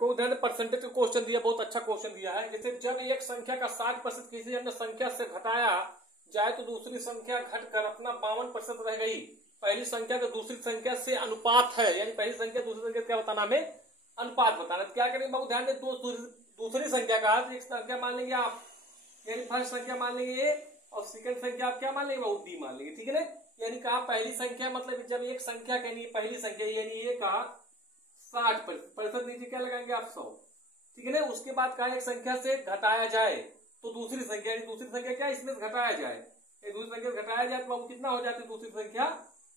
देखो ध्यान परसेंटेज का क्वेश्चन दिया, बहुत अच्छा क्वेश्चन दिया है। जैसे जब एक संख्या का 60% किसी अन्य संख्या से घटाया जाए तो दूसरी संख्या घटकर अपना 52% रह गई। पहली संख्या का दूसरी संख्या से अनुपात है, यानी पहली संख्या दूसरी संख्या क्या बताना, हमें अनुपात बताना। तो क्या करेंगे बाबू, ध्यान दे, दूसरी संख्या का एक संख्या मान लेंगे आप, यानी फर्स्ट संख्या मान लेंगे ए, और सेकंड संख्या आप क्या मान लेंगे बाबू, बी मान लेंगे, ठीक है ना। यानी कहा पहली संख्या मतलब जब एक संख्या कहनी पहली संख्या यानी ए का 60%, नीचे क्या लगाएंगे आप 100, ठीक है ना। उसके बाद कहा एक संख्या से घटाया जाए तो दूसरी संख्या, यानी दूसरी संख्या क्या इसमें घटाया जाए, ये दूसरी संख्या घटाया जाए तो बाबू कितना हो जाती है दूसरी संख्या,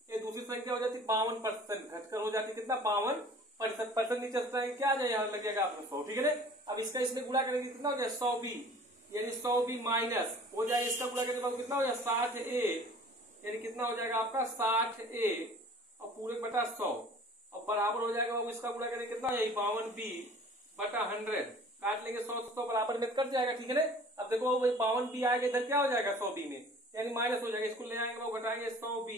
ये दूसरी संख्या हो जाती है 52%, घटकर हो जाती है कितना 52%, नीचे क्या आ जाए यहाँ लगेगा आपको 100, ठीक है ना। अब इसका इसमें गुणा करेंगे कितना हो जाए 100b, यानी 100b माइनस हो जाए इसका गुणा करने बाद कितना हो जाए 60a, यानी कितना हो जाएगा आपका 60a और पूरे बटा 100 और बराबर हो जाएगा वो इसका गुणा करेंगे कितना हो जाएगा 52b बटा 100, काट लेंगे 100 बराबर में कट जाएगा, ठीक है ना। अब देखो वही 52b आएगा इधर क्या हो जाएगा 100b में, यानी माइनस हो जाएगा, इसको ले आएंगे वो घटाएंगे 100b,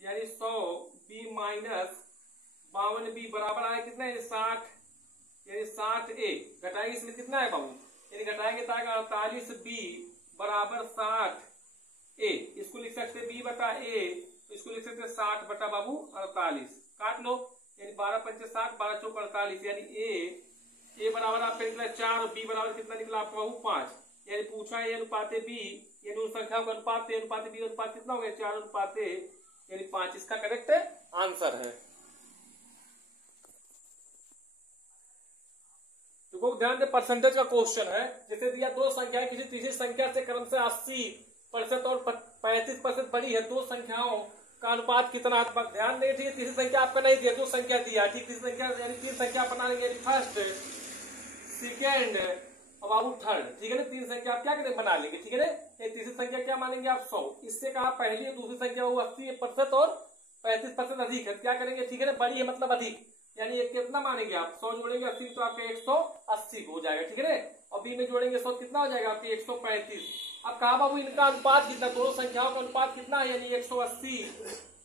यानी 100b माइनस 52b बराबर आए कितना है 60, यानी 60a, घटाएंगे इसमें कितना है बाबू, यानी घटाएंगे तो आएगा 48b बराबर 60a, इसको लिख सकते b बटा a, इसको लिख सकते 60 बटा बाबू 48, काट लो, यानी 12 पंचे 60, 12 चौक 48, यानी a बराबर आपका निकला 4 और b बराबर कितना निकला आपका बाबू 5, यानी पूछा है अनुपात b, यानी उन संख्याओं का अनुपात अनुपात b अनुपात कितना हो गया 4 अनुपात यानी 5, इसका करेक्ट आंसर है। तो ध्यान दे परसेंटेज का क्वेश्चन है। जैसे दिया दो संख्याएं किसी तीसरी संख्या से क्रम से 80% और 35% बड़ी है, दो संख्याओं का अनुपात कितना, ध्यान दे, ठीक है। तीसरी संख्या आपका नहीं दिया, दो संख्या दिया, ठीक, तीसरी संख्या यानी तीन संख्या बना लेंगे, फर्स्ट सेकेंड और बाबू थर्ड, ठीक है ना। तीन संख्या आप क्या करें बना लेंगे, ठीक है ना। ये तीसरी संख्या क्या मानेंगे आप 100, इससे कहा पहली और दूसरी संख्या वो 80% और 35% अधिक है, क्या करेंगे, ठीक है ना, बड़ी है मतलब अधिक, यानी एक कितना मानेंगे आप 100 जोड़ेंगे 80 तो आपका 180 हो जाएगा, ठीक है ना। और बी में जोड़ेंगे 100 कितना हो जाएगा आपके 135। अब कहा बाबू इनका अनुपात कितना, दोनों संख्याओं का अनुपात कितना है, यानी 180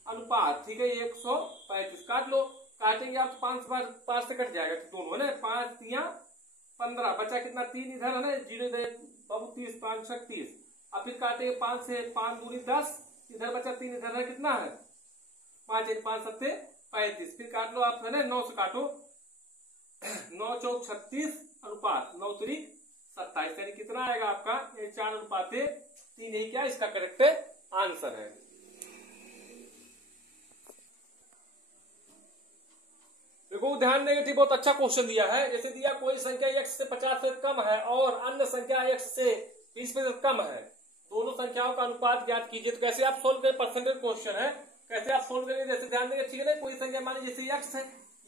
अनुपात, ठीक है 135, काट लो, काटेंगे आप 5 बार 5 से कट जाएगा दोनों है ना, 5 3 15 बचा कितना 3 इधर है ना, 0 इधर बाबू 30 5 30, अब फिर काटेंगे 5 से 5 दूनी 10, इधर बचा 3 इधर है कितना है 5 5 7 35, फिर काट लो आप है ना 9 से काटो 9 चौक 36 अनुपात 9 त्रिक 27, यानी कितना आएगा आपका 4 अनुपात 3, यही क्या इसका करेक्ट आंसर है। देखो ध्यान देंगे, ठीक, बहुत अच्छा क्वेश्चन दिया है। जैसे दिया कोई संख्या x से 50 से कम है और अन्य संख्या x से 20% कम है, दोनों संख्याओं का अनुपात ज्ञात कीजिए। तो कैसे आप सोल्व करें, परसेंटेज क्वेश्चन है, कैसे आप सोल्व करेंगे, जैसे ध्यान देंगे, ठीक है ना। कोई संख्या मान लीजिए जैसे x है,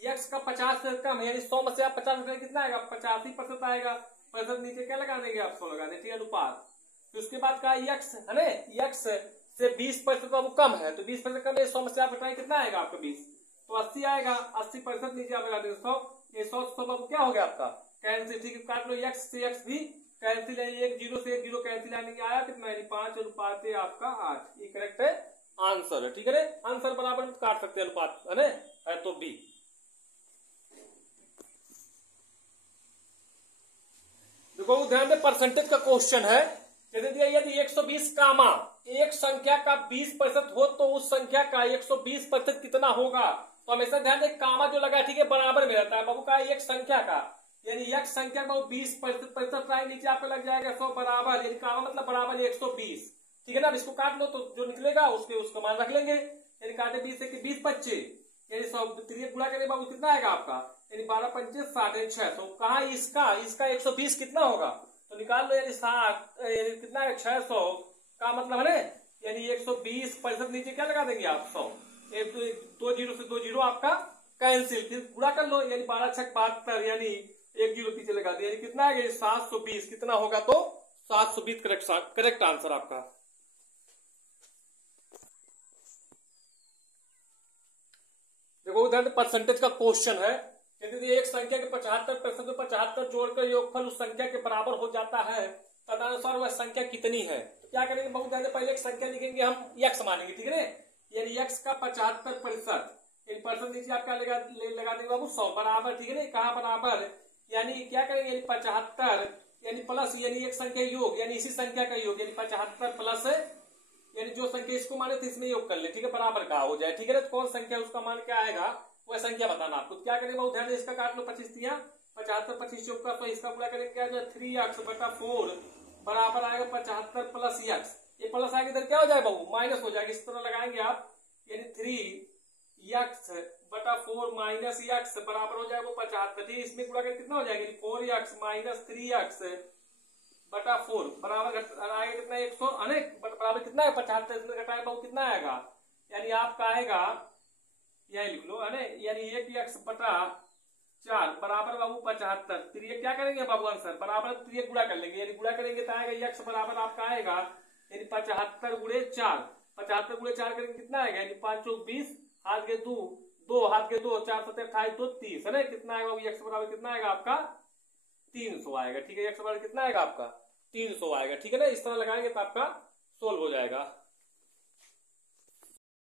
x का 50 से कम है, यानी 100 में से आप 50 निकालेंगे कितना आएगा 85% आएगा, प्रतिशत नीचे क्या लगा देंगे आप 100 लगा देंगे, ठीक है, अनुपात। तो उसके बाद कहा x है ना, x से 20% कम है, तो 20% कम है, 100 में से आप घटाएंगे कितना आएगा आपका 20, तो 80 आएगा, 80% नीचे आप लगा देंगे 100, ये 100 क्या हो गया आपका कैंसिल, ठीक है, काट लो, x से x भी कैंसिल, यानी 1 0 से 1 0 कैंसिल, यानी कि आया कितना, यानी 5 अनुपात आपका 8, ये करेक्ट आंसर है, ठीक है ना। आंसर बराबर काट सकते हैं अनुपात है ना, है तो बी। देखो ध्यान दे परसेंटेज का क्वेश्चन है। जैसे दिया यदि 120 कामा एक संख्या का 20% हो तो उस संख्या का 120% कितना होगा। तो हमेशा ध्यान दे कामा जो लगा है, ठीक है, बराबर में रहता है बाबू का एक संख्या का, यानी एक संख्या का 20% नीचे आपको लग जाएगा 100 बराबर, यानी कामा मतलब बराबर 120, ठीक है ना। अब इसको काट लो तो जो निकलेगा उसको मान रख लेंगे, यानी काटे 20 से 20 25, यानी 100 3 गुणा करें बाबू कितना आएगा आपका, यानी 12 पंचे 60 600, कहा इसका 120 कितना होगा, तो निकाल लो, यानी 60 कितना है 600 का मतलब है, यानी 120% नीचे क्या लगा देंगे आप 100, 2 0 से 2 0 आपका कैंसिल, फिर गुणा कर लो, यानी 12 6 72, यानी 1 0 पीछे लगा दिया, यानी कितना आएगा 720 कितना होगा, तो 720 करेक्ट आंसर आपका। देखो उधर परसेंटेज का क्वेश्चन है। यदि एक संख्या के 75% में 75 जोड़कर योगफल उस संख्या के बराबर हो जाता है, तदनुसार वह संख्या कितनी है। तो क्या करेंगे बहुत ज्यादा, पहले एक संख्या लिखेंगे हम x मानेंगे, ठीक है ना, यानी x का 75% इन परसेंट नीचे आप क्या लगा देंगे बाबू 100 बराबर, ठीक है ना, कहाँ बराबर, यानी क्या करेंगे, यानी 75 यानी प्लस यानी एक संख्या योग यानी इसी संख्या का योग यानी 75 प्लस यानी जो संख्या इसको माने थे इसमें योग कर ले, ठीक है, बराबर का हो जाए, ठीक है ना। तो कौन संख्या उसका मान क्या आएगा वह संख्या बताना आपको। क्या करेंगे बहुत ध्यान, इसका काट लो 25 दिया 75 25 योग का, तो इसका पूरा करेंगे क्या जो 3x/4 बराबर आएगा 75 प्लस x, ये प्लस आगे इधर क्या हो जाएगा बाबू माइनस हो जाएगा, इस तरह लगाएंगे आप, यानी 3x/4 माइनस x बराबर हो जाएगा वो 75, ठीक है, इसमें पूरा करके कितना हो जाएगा 4x माइनस 3x/4 बराबर आएगा कितना 100 अनेक बराबर कितना है 75, इसमें घटाए बाबू कितना आएगा, यानी आपका आएगा यही लिख लो है ना, यानी 1x/4 बराबर बाबू 75, फिर ये क्या करेंगे बाबू आंसर बराबर, तो ये गुणा कर लेंगे, यानी गुणा करेंगे तो आएगा x बराबर आपका आएगा यानी 75 गुणे 4, 75 गुणे 4 करेंगे कितना आएगा, यानी 5 चौक 20, हाथ के 2 2 हाथ के 2 4 7 28 2 30 है ना, कितना आएगा बाबू x बराबर कितना आएगा आपका 300 आएगा, ठीक है, x बराबर कितना आएगा आपका 300 आएगा, ठीक है ना। इस तरह लगाएंगे तो आपका सोल्व हो जाएगा।